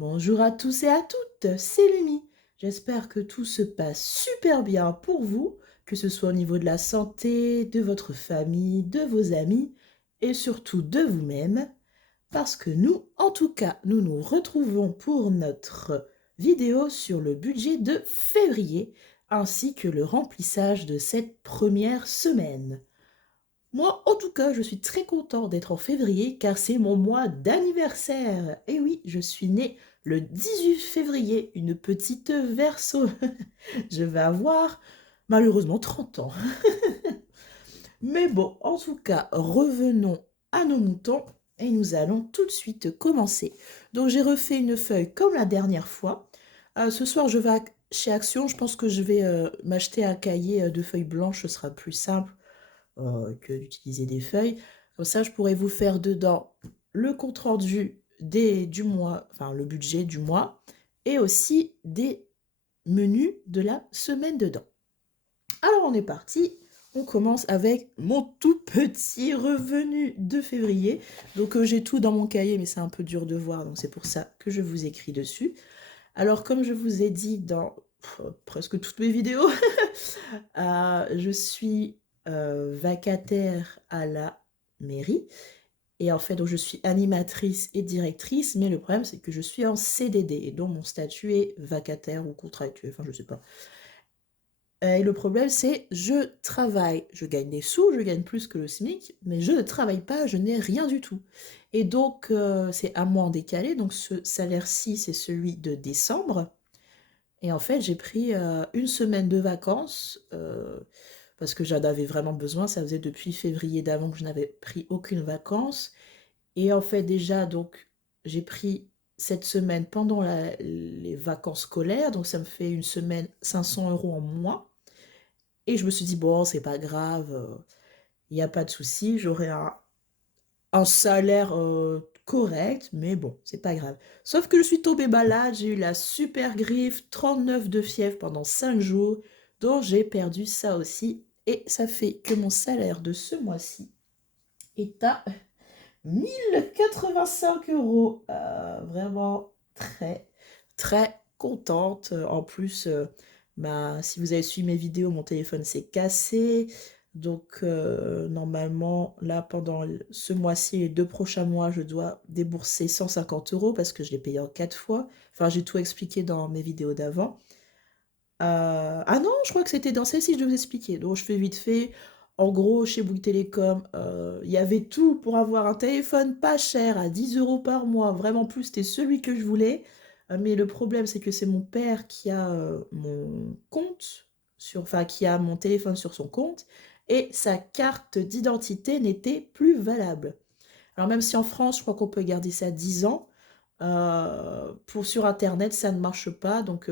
Bonjour à tous et à toutes, c'est Lumi. J'espère que tout se passe super bien pour vous, que ce soit au niveau de la santé, de votre famille, de vos amis et surtout de vous-même. Parce que nous, en tout cas, nous nous retrouvons pour notre vidéo sur le budget de février ainsi que le remplissage de cette première semaine. Moi, en tout cas, je suis très content d'être en février car c'est mon mois d'anniversaire. Et oui, je suis née le 18 février, une petite Verseau. Je vais avoir malheureusement 30 ans. Mais bon, en tout cas, revenons à nos moutons et nous allons tout de suite commencer. Donc j'ai refait une feuille comme la dernière fois. Ce soir, je vais chez Action. Je pense que je vais m'acheter un cahier de feuilles blanches. Ce sera plus simple que d'utiliser des feuilles. Comme ça, je pourrais vous faire dedans le compte-rendu du mois, enfin le budget du mois, et aussi des menus de la semaine dedans. Alors, on est parti. On commence avec mon tout petit revenu de février. Donc, j'ai tout dans mon cahier, mais c'est un peu dur de voir, donc c'est pour ça que je vous écris dessus. Alors, comme je vous ai dit dans presque toutes mes vidéos, je suis vacataire à la mairie. Et en fait, donc, je suis animatrice et directrice, mais le problème, c'est que je suis en CDD, et donc mon statut est vacataire ou contractuel, enfin, je sais pas. Et le problème, c'est je travaille, je gagne des sous, je gagne plus que le SMIC, mais je ne travaille pas, je n'ai rien du tout. Et donc, c'est un mois en décalé, donc ce salaire-ci, c'est celui de décembre. Et en fait, j'ai pris une semaine de vacances parce que j'en avais vraiment besoin. Ça faisait depuis février d'avant que je n'avais pris aucune vacances. Et en fait, déjà, donc, j'ai pris cette semaine pendant les vacances scolaires. Donc, ça me fait une semaine 500 € en moins. Et je me suis dit, bon, c'est pas grave, il n'y a pas de souci, j'aurai un salaire correct, mais bon, c'est pas grave. Sauf que je suis tombée malade, j'ai eu la super griffe, 39 de fièvre pendant 5 jours, donc j'ai perdu ça aussi. Et ça fait que mon salaire de ce mois-ci est à 1085 €. Vraiment très, très contente. En plus, si vous avez suivi mes vidéos, mon téléphone s'est cassé. Donc, normalement, là, pendant ce mois-ci et les 2 prochains mois, je dois débourser 150 € parce que je l'ai payé en 4 fois. Enfin, j'ai tout expliqué dans mes vidéos d'avant. Ah non, je crois que c'était dans celle-ci que je devais vous expliquer. Donc, je fais vite fait. En gros, chez Bouygues Télécom, il y avait tout pour avoir un téléphone pas cher à 10 € par mois. Vraiment plus, c'était celui que je voulais. Mais le problème, c'est que c'est mon père qui a mon compte enfin, qui a mon téléphone sur son compte et sa carte d'identité n'était plus valable. Alors, même si en France, je crois qu'on peut garder ça 10 ans, sur Internet, ça ne marche pas. Donc,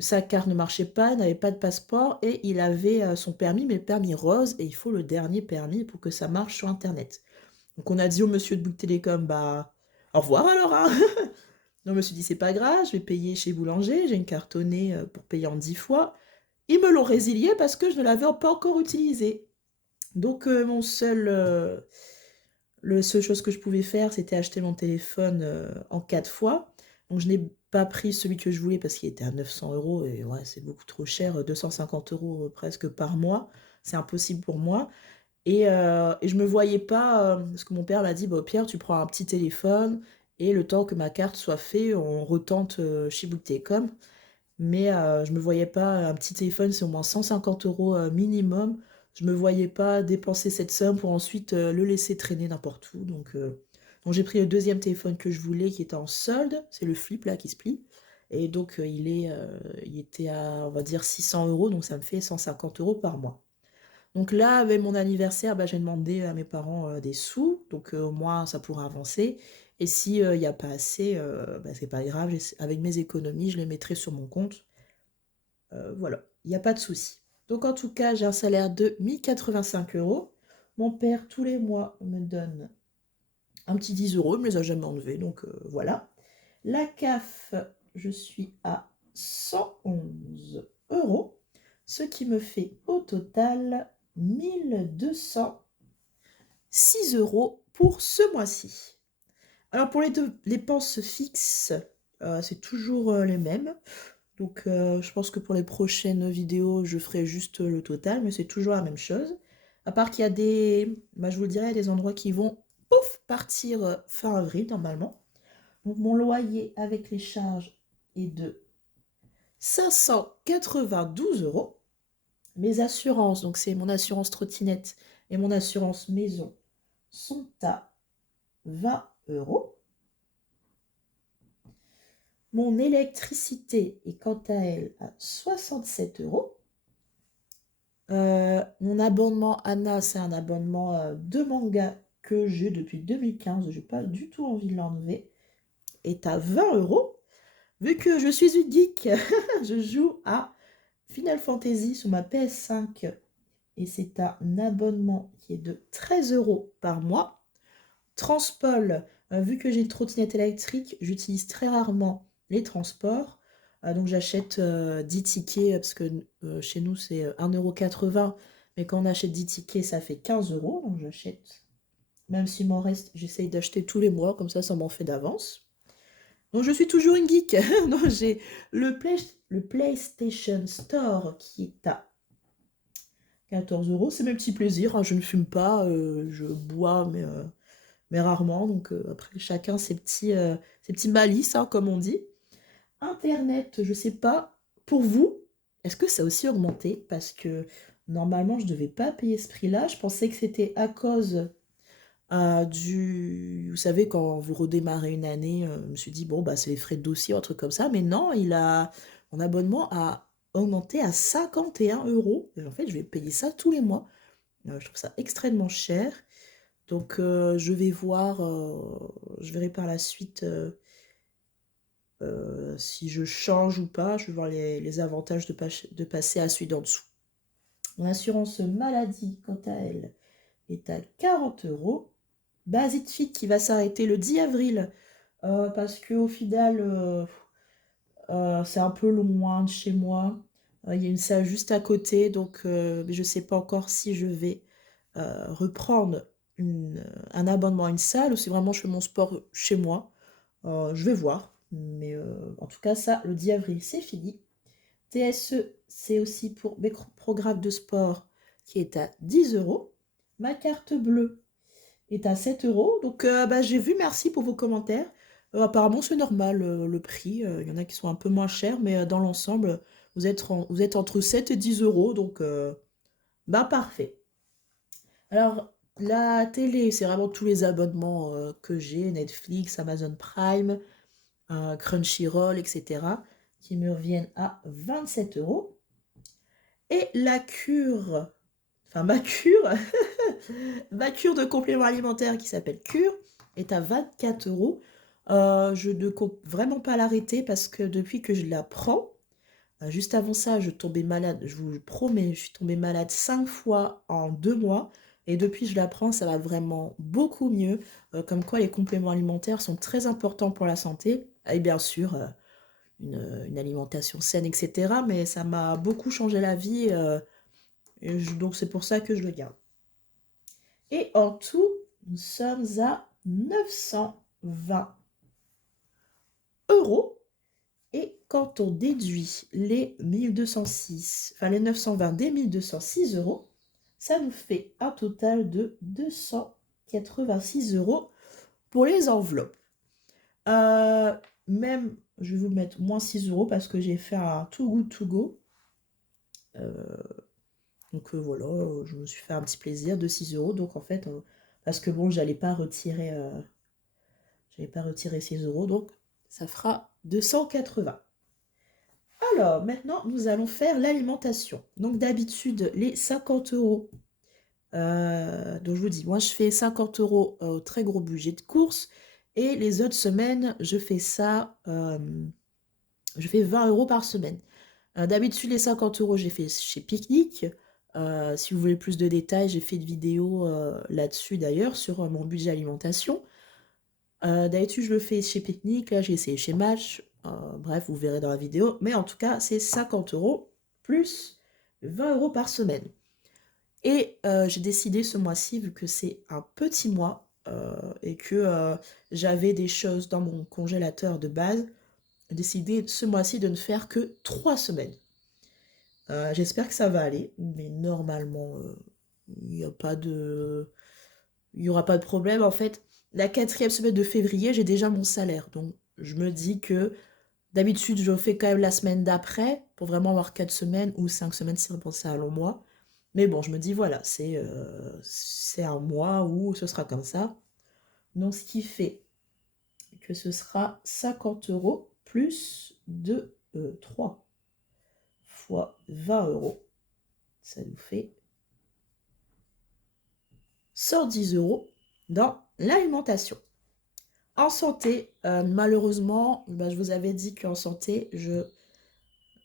sa carte ne marchait pas, n'avait pas de passeport et il avait son permis, mais le permis rose, et il faut le dernier permis pour que ça marche sur Internet. Donc on a dit au monsieur de Bouygues Télécom, bah au revoir alors, hein. Donc je me suis dit, c'est pas grave, je vais payer chez Boulanger, j'ai une cartonnée pour payer en 10 fois. Ils me l'ont résilié parce que je ne l'avais pas encore utilisé. Donc le seule chose que je pouvais faire, c'était acheter mon téléphone en 4 fois. Donc, je n'ai pas pris celui que je voulais parce qu'il était à 900 € et ouais, c'est beaucoup trop cher, 250 € presque par mois. C'est impossible pour moi. Et je me voyais pas, parce que mon père m'a dit, bah, Pierre, tu prends un petit téléphone et le temps que ma carte soit faite, on retente chez Bouygues Télécom. Mais je me voyais pas, un petit téléphone, c'est au moins 150 € minimum. Je me voyais pas dépenser cette somme pour ensuite le laisser traîner n'importe où. Donc j'ai pris le deuxième téléphone que je voulais qui était en solde, c'est le flip là qui se plie. Et donc il était à, on va dire, 600 €, donc ça me fait 150 € par mois. Donc là, avec mon anniversaire, bah, j'ai demandé à mes parents des sous, donc au moins ça pourra avancer. Et si il n'y a pas assez, bah, c'est pas grave, avec mes économies, je les mettrai sur mon compte. Voilà, il n'y a pas de souci. Donc en tout cas, j'ai un salaire de 1085 €. Mon père, tous les mois, me donne un petit 10 €, il ne me les a jamais enlevés, donc voilà. La CAF, je suis à 111 €, ce qui me fait au total 1206 € pour ce mois-ci. Alors pour les dépenses fixes, c'est toujours, les mêmes. Donc je pense que pour les prochaines vidéos, je ferai juste le total, mais c'est toujours la même chose. À part qu'il y a des, bah, je vous le dirai, il y a des endroits qui vont, pouf, partir fin avril normalement. Donc mon loyer avec les charges est de 592 €. Mes assurances, donc c'est mon assurance trottinette et mon assurance maison, sont à 20 €. Mon électricité est quant à elle à 67 €. Mon abonnement Anna, c'est un abonnement de manga que j'ai depuis 2015. Je n'ai pas du tout envie de l'enlever. Est à 20 €. Vu que je suis une geek, je joue à Final Fantasy sur ma PS5 et c'est un abonnement qui est de 13 € par mois. Transpol, vu que j'ai une trottinette électrique, j'utilise très rarement les transports. Donc j'achète 10 tickets, parce que chez nous c'est 1,80 €, mais quand on achète 10 tickets, ça fait 15 €. Donc j'achète, même s'il m'en reste, j'essaye d'acheter tous les mois, comme ça m'en fait d'avance. Donc je suis toujours une geek. Donc j'ai le PlayStation Store qui est à 14 €. C'est mes petits plaisirs, hein. Je ne fume pas, je bois, mais rarement. Donc après, chacun ses petits malices, hein, comme on dit. Internet, je sais pas, pour vous, est-ce que ça a aussi augmenté? Parce que normalement, je ne devais pas payer ce prix-là. Je pensais que c'était à cause du... Vous savez, quand vous redémarrez une année, je me suis dit, bon, bah, c'est les frais de dossier, un truc comme ça. Mais non, mon abonnement a augmenté à 51 €. Et en fait, je vais payer ça tous les mois. Je trouve ça extrêmement cher. Donc, je vais voir, je verrai par la suite si je change ou pas. Je vais voir les avantages de passer à celui d'en dessous. Mon assurance maladie, quant à elle, est à 40 €. Basitfit qui va s'arrêter le 10 avril parce qu'au final, c'est un peu loin de chez moi. Il y a une salle juste à côté, donc je ne sais pas encore si je vais reprendre un abonnement à une salle ou si vraiment je fais mon sport chez moi. Je vais voir. Mais en tout cas, ça, le 10 avril, c'est fini. TSE, c'est aussi pour mes programmes de sport qui est à 10 €. Ma carte bleue est à 7 €. Donc, bah, j'ai vu, merci pour vos commentaires. Apparemment, c'est normal le prix. Il y en a qui sont un peu moins chers, mais dans l'ensemble, vous êtes entre 7 et 10 €. Donc, bah, parfait. Alors, la télé, c'est vraiment tous les abonnements que j'ai, Netflix, Amazon Prime, Crunchyroll, etc., qui me reviennent à 27 €. Et la cure, enfin ma cure, ma cure de complément alimentaire qui s'appelle Cure est à 24 €. Je ne compte vraiment pas l'arrêter parce que depuis que je la prends, juste avant ça, je tombais malade, je vous le promets, je suis tombée malade 5 fois en 2 mois. Et depuis que je la prends, ça va vraiment beaucoup mieux. Comme quoi, les compléments alimentaires sont très importants pour la santé. Et bien sûr, une alimentation saine, etc. Mais ça m'a beaucoup changé la vie. Donc, c'est pour ça que je le garde. Et en tout, nous sommes à 920 €. Et quand on déduit les 1206, enfin les 920 des 1206 €, ça nous fait un total de 286 € pour les enveloppes. Même, je vais vous mettre moins 6 € parce que j'ai fait un Too Good To Go. Donc voilà, je me suis fait un petit plaisir de 6 €. Donc en fait, parce que bon, j'allais pas retirer 6 €, donc ça fera 280. Alors, maintenant, nous allons faire l'alimentation. Donc d'habitude, les 50 €. Donc je vous dis, moi je fais 50 € au très gros budget de course. Et les autres semaines, je fais ça, je fais 20 € par semaine. D'habitude, les 50 €, j'ai fait chez Picnic. Si vous voulez plus de détails, j'ai fait une vidéo là-dessus d'ailleurs, sur mon budget alimentation. D'habitude, je le fais chez Picnic. Là, j'ai essayé chez Match. Bref, vous verrez dans la vidéo. Mais en tout cas, c'est 50 € plus 20 € par semaine. Et j'ai décidé ce mois-ci, vu que c'est un petit mois et que j'avais des choses dans mon congélateur de base, décidé ce mois-ci de ne faire que 3 semaines. J'espère que ça va aller, mais normalement, il n'y a pas de il y aura pas de problème. En fait, la 4e semaine de février, j'ai déjà mon salaire. Donc, je me dis que d'habitude, je fais quand même la semaine d'après pour vraiment avoir 4 semaines ou 5 semaines si on pense à un long mois. Mais bon, je me dis, voilà, c'est un mois où ce sera comme ça. Donc, ce qui fait que ce sera 50 euros plus de 3 fois 20 euros. Ça nous fait 110 euros dans l'alimentation. En santé, malheureusement, je vous avais dit qu'en santé,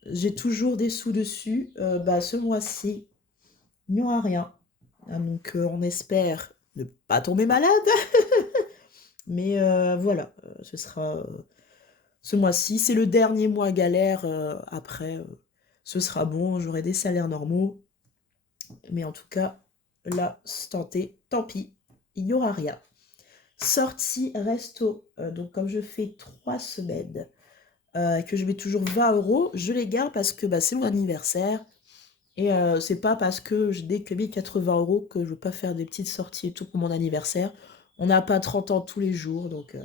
j'ai toujours des sous dessus. Ce mois-ci, il n'y aura rien. Donc, on espère ne pas tomber malade. Mais voilà, ce sera ce mois-ci. C'est le dernier mois galère. Après, ce sera bon. J'aurai des salaires normaux. Mais en tout cas, là, santé, tant pis, il n'y aura rien. Sortie resto. Donc, comme je fais 3 semaines, que je mets toujours 20 euros, je les garde parce que c'est mon anniversaire. Et c'est pas parce que je n'ai que 1080 euros que je veux pas faire des petites sorties et tout pour mon anniversaire. On n'a pas 30 ans tous les jours, donc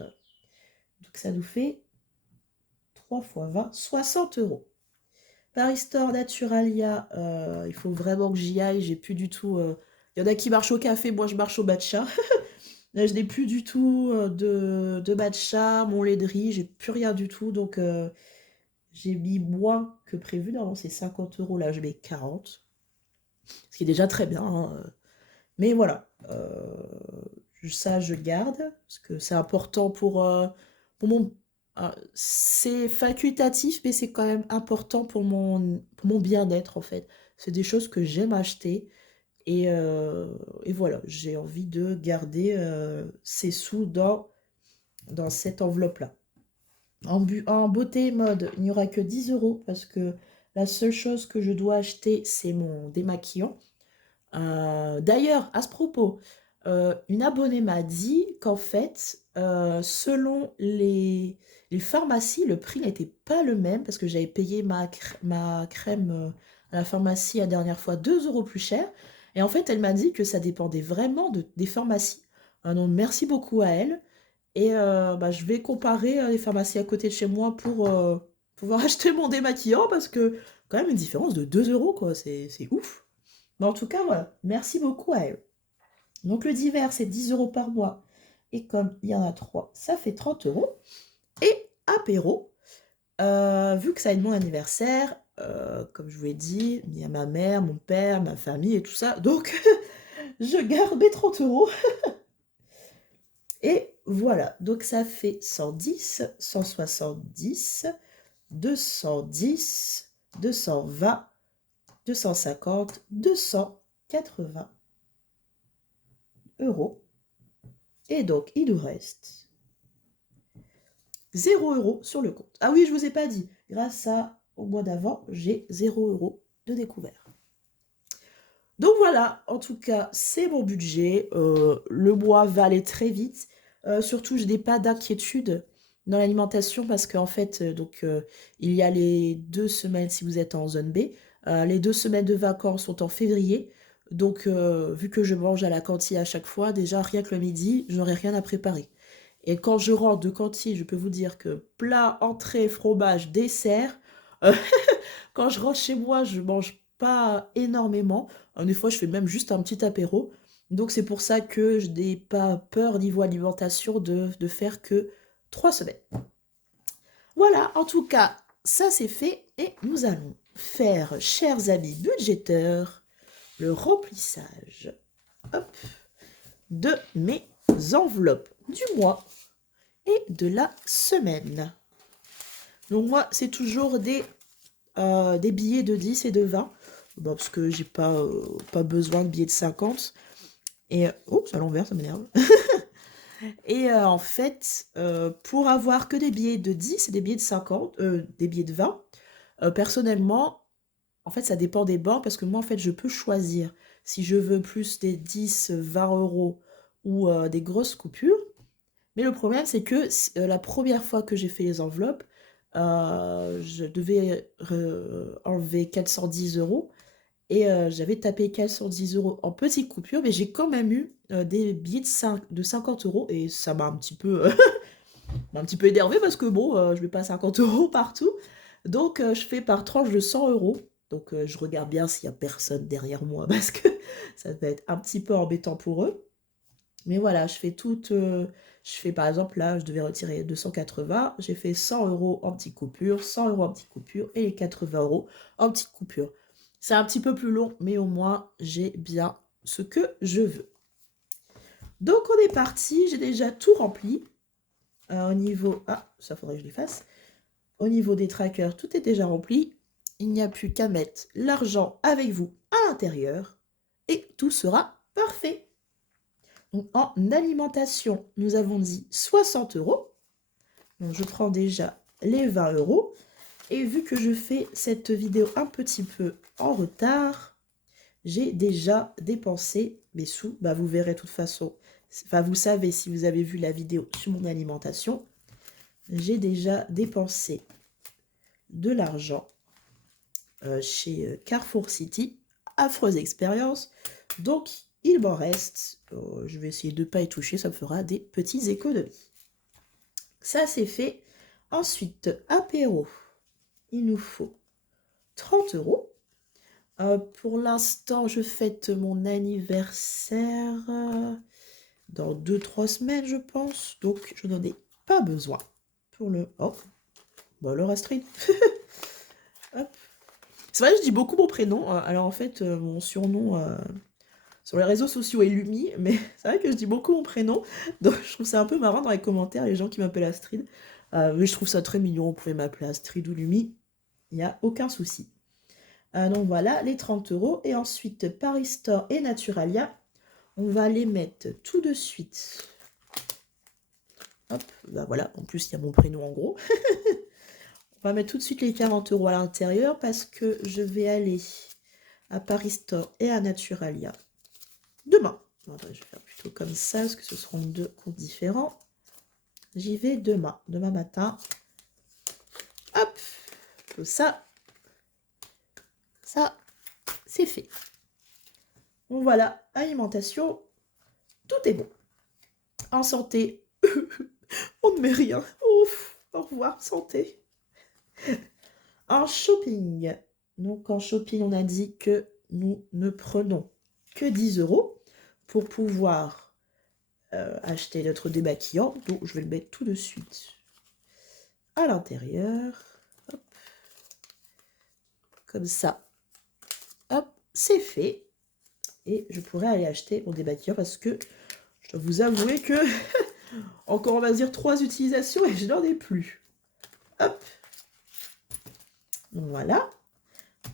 ça nous fait 3 fois 20, 60 euros. Paris Store Naturalia, il faut vraiment que j'y aille. J'ai plus du tout. Il y en a qui marchent au café, moi je marche au matcha. Là, je n'ai plus du tout de matcha, mon lait de riz, j'ai plus rien du tout. Donc j'ai mis moins que prévu. Normalement, c'est 50 euros. Là, je mets 40. Ce qui est déjà très bien, hein. Mais voilà. Ça, je garde. Parce que c'est important pour mon. C'est facultatif, mais c'est quand même important pour mon bien-être, en fait. C'est des choses que j'aime acheter. Et voilà, j'ai envie de garder ces sous dans cette enveloppe-là. En beauté et mode, il n'y aura que 10 euros parce que la seule chose que je dois acheter, c'est mon démaquillant. D'ailleurs, à ce propos, une abonnée m'a dit qu'en fait, selon les pharmacies, le prix n'était pas le même parce que j'avais payé ma crème à la pharmacie la dernière fois 2 euros plus cher. Et en fait, elle m'a dit que ça dépendait vraiment des pharmacies. Donc, merci beaucoup à elle. Et je vais comparer les pharmacies à côté de chez moi pour pouvoir acheter mon démaquillant parce que quand même une différence de 2 euros, quoi. C'est ouf. Mais en tout cas, voilà. Merci beaucoup à elle. Donc le divers, c'est 10 euros par mois. Et comme il y en a 3, ça fait 30 euros. Et apéro, vu que ça est mon anniversaire, comme je vous l'ai dit, il y a ma mère, mon père, ma famille et tout ça. Donc je garde mes 30 euros. Et voilà, donc ça fait 110, 170, 210, 220, 250, 280 euros. Et donc, il nous reste 0 euros sur le compte. Ah oui, je ne vous ai pas dit, au mois d'avant, j'ai 0 euros de découvert. Donc voilà, en tout cas, c'est mon budget. Le mois va aller très vite. Surtout, je n'ai pas d'inquiétude dans l'alimentation parce qu'en fait, il y a les 2 semaines si vous êtes en zone B. Les 2 semaines de vacances sont en février. Donc, vu que je mange à la cantine à chaque fois, déjà, rien que le midi, je n'aurai rien à préparer. Et quand je rentre de cantine, je peux vous dire que plat, entrée, fromage, dessert, euh, quand je rentre chez moi, je mange pas énormément. Des fois, je fais même juste un petit apéro. Donc, c'est pour ça que je n'ai pas peur niveau alimentation de faire que 3 semaines. Voilà, en tout cas, ça c'est fait. Et nous allons faire, chers amis budgéteurs, le remplissage, hop, de mes enveloppes du mois et de la semaine. Donc moi, c'est toujours des billets de 10 et de 20. Bon, parce que j'ai pas besoin de billets de 50. Et oh, c'est à l'envers, ça m'énerve. Et en fait, pour avoir que des billets de 10 et des billets de 50, des billets de 20, personnellement, en fait, ça dépend des banques parce que moi, en fait, je peux choisir si je veux plus des 10, 20 euros ou des grosses coupures. Mais le problème, c'est que la première fois que j'ai fait les enveloppes, Je devais enlever 410 euros et j'avais tapé 410 euros en petites coupures, mais j'ai quand même eu des billets de 50 euros et ça m'a un petit peu, m'a un petit peu énervé parce que bon, je mets pas 50 euros partout. Donc, je fais par tranche de 100 euros. Donc, je regarde bien s'il y a personne derrière moi parce que ça va être un petit peu embêtant pour eux. Mais voilà, je fais par exemple là, je devais retirer 280, j'ai fait 100 euros en petites coupures, 100 euros en petites coupures et les 80 euros en petites coupures. C'est un petit peu plus long, mais au moins j'ai bien ce que je veux. Donc on est parti, j'ai déjà tout rempli. Au niveau... Ah, ça faudrait que je l'efface. Au niveau des trackers, tout est déjà rempli. Il n'y a plus qu'à mettre l'argent avec vous à l'intérieur et tout sera parfait. Donc, en alimentation, nous avons dit 60 euros. Donc, je prends déjà les 20 euros. Et vu que je fais cette vidéo un petit peu en retard, j'ai déjà dépensé mes sous. Bah, vous verrez de toute façon, enfin, vous savez si vous avez vu la vidéo sur mon alimentation, j'ai déjà dépensé de l'argent chez Carrefour City. Affreuse expérience. Donc, il m'en reste. Je vais essayer de ne pas y toucher, ça me fera des petites économies. Ça, c'est fait. Ensuite, apéro. Il nous faut 30 euros. Pour l'instant, je fête mon anniversaire dans 2-3 semaines, je pense. Donc, je n'en ai pas besoin. Pour le... Oh, bah alors Astrid. Hop. C'est vrai, je dis beaucoup mon prénom. Alors, en fait, mon surnom sur les réseaux sociaux est Lumi. Mais c'est vrai que je dis beaucoup mon prénom. Donc, je trouve ça un peu marrant dans les commentaires, les gens qui m'appellent Astrid. Mais je trouve ça très mignon. Vous pouvez m'appeler Astrid ou Lumi. Il n'y a aucun souci. Donc voilà, les 30 euros. Et ensuite, Paris Store et Naturalia, on va les mettre tout de suite. Hop, bah voilà, en plus il y a mon prénom en gros. On va mettre tout de suite les 40 euros à l'intérieur parce que je vais aller à Paris Store et à Naturalia demain. Attends, je vais faire plutôt comme ça parce que ce seront deux comptes différents. J'y vais demain matin. Hop, comme ça, c'est fait. Donc voilà, alimentation, tout est bon. En santé, on ne met rien. Ouf, au revoir, santé. En shopping, donc en shopping, on a dit que nous ne prenons que 10 euros pour pouvoir acheter notre démaquillant. Donc, je vais le mettre tout de suite à l'intérieur. Comme ça. Hop, c'est fait. Et je pourrais aller acheter mon démaquillant parce que je dois vous avouer que encore, on va dire, 3 utilisations et je n'en ai plus. Hop. Donc voilà.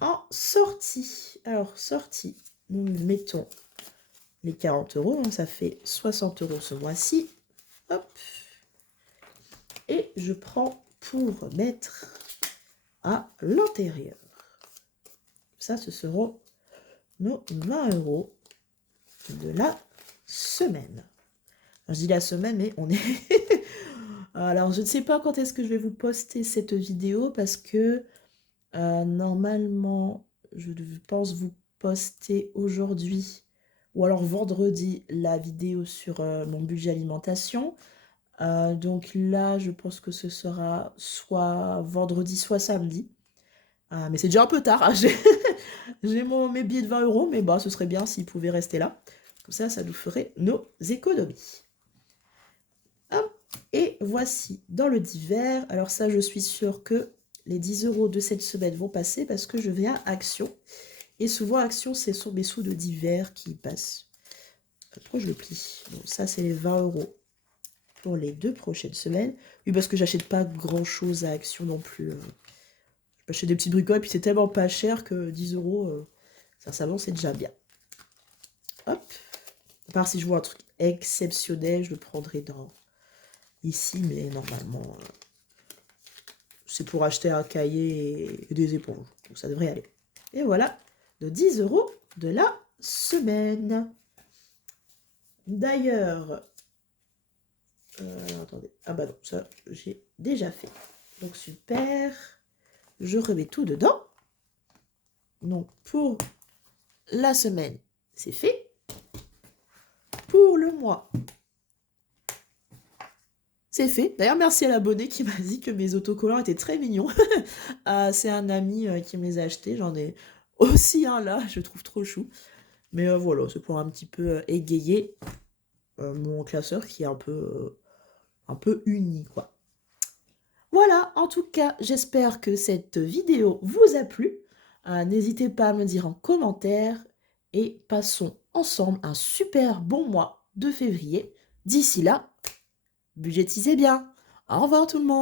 En sortie. Alors, sortie, nous mettons les 40 euros. Donc ça fait 60 euros ce mois-ci. Hop. Et je prends pour mettre à l'intérieur. Ça, ce seront nos 20 euros de la semaine. Alors, je dis la semaine, mais on est... Alors, je ne sais pas quand est-ce que je vais vous poster cette vidéo parce que normalement, je pense vous poster aujourd'hui ou alors vendredi la vidéo sur mon budget alimentation. Donc là, je pense que ce sera soit vendredi, soit samedi. Mais c'est déjà un peu tard. Hein. J'ai mes billets de 20 euros, mais bah, ce serait bien s'ils pouvaient rester là. Comme ça nous ferait nos économies. Hop. Et voici dans le divers. Alors ça, je suis sûre que les 10 euros de cette semaine vont passer parce que je vais à Action. Et souvent, Action, ce sont mes sous de divers qui passent. Pourquoi je le plie? Donc ça, c'est les 20 euros pour les 2 prochaines semaines. Oui, parce que j'achète pas grand-chose à Action non plus. J'achète des petits bricoles, puis c'est tellement pas cher que 10 euros, sincèrement, c'est déjà bien. Hop. À part si je vois un truc exceptionnel, je le prendrai dans ici, mais normalement, c'est pour acheter un cahier et des éponges. Donc ça devrait aller. Et voilà, de 10 euros de la semaine. D'ailleurs, attendez, ah bah non, ça j'ai déjà fait. Donc super. Je remets tout dedans. Donc pour la semaine, c'est fait. Pour le mois, c'est fait. D'ailleurs, merci à l'abonné qui m'a dit que mes autocollants étaient très mignons. C'est un ami qui me les a achetés. J'en ai aussi un là, je trouve trop chou. Mais voilà, c'est pour un petit peu égayer mon classeur qui est un peu uni, quoi. Voilà, en tout cas, j'espère que cette vidéo vous a plu. N'hésitez pas à me dire en commentaire et passons ensemble un super bon mois de février. D'ici là, budgétisez bien. Au revoir tout le monde.